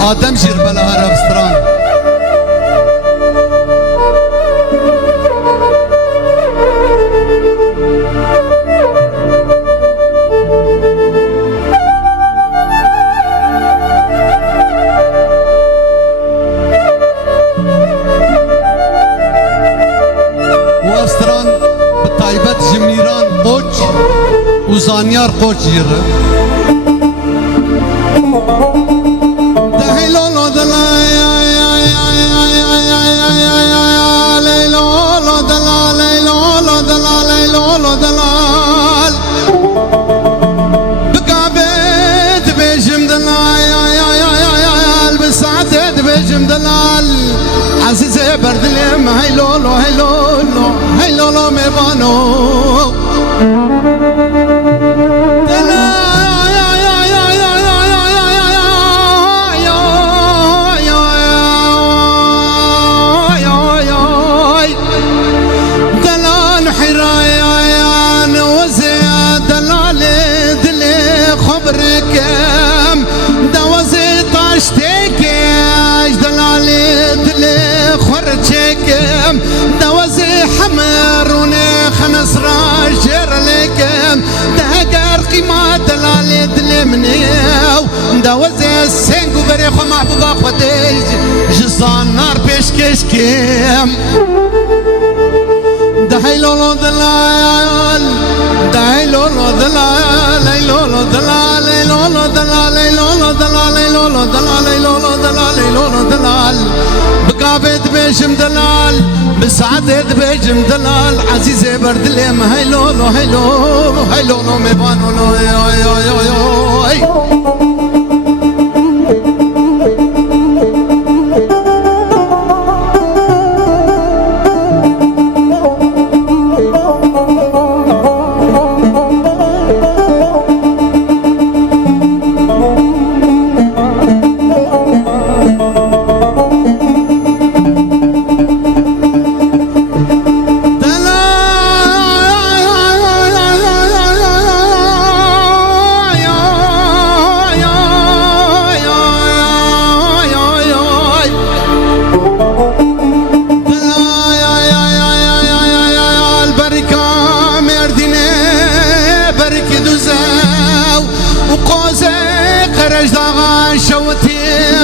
آدم جير بلا هربستران واستران بطيبت جميران قوش وزانيار قوش جير عزيزي بردلم هاي لولو هاي لولو هاي لولو ميبانو دلال حرايان وزي دلال دلي خبرك دوزي طاشتك دلال دلي خرجكم دوزي حمر ونخنس راجر لكم دهقر قيمة دلال دلي منيو دوزي السنق وبريخو محبوبة خديج جزان نار بيشكشكم دهي لولو دلال دهي لولو دلال هي لولو دلال هي لولو دلال هي لولو دلال هي لولو دلال هي لولو دلال هي لولو دلال بقابد بيجم دلال بسعدت بيجم دلال عزيزي بردلم هي لولو هي لولو هي لولو ميبانو لو يو يو يو يو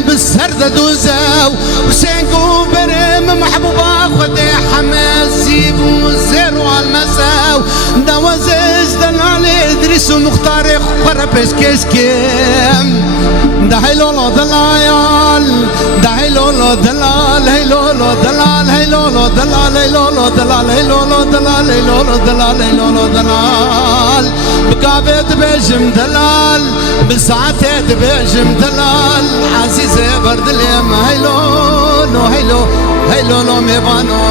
بالسرد دوزاو وسينكو برم محبوبة خدي حماسي وزيرو المساو دوزيز دلال ادريس ومختار خربش كشكيم ده هي لولو دلال ده هي لولو دلال هي لولو دلال هي لولو دلال هي لولو دلال هي لولو دلال هي لولو دلال هي لولو دلال بقابت بيجم دلال بساعتت بيجم دلال عزيزي بردلم هي لولو هي لولو هي لولو ميبانو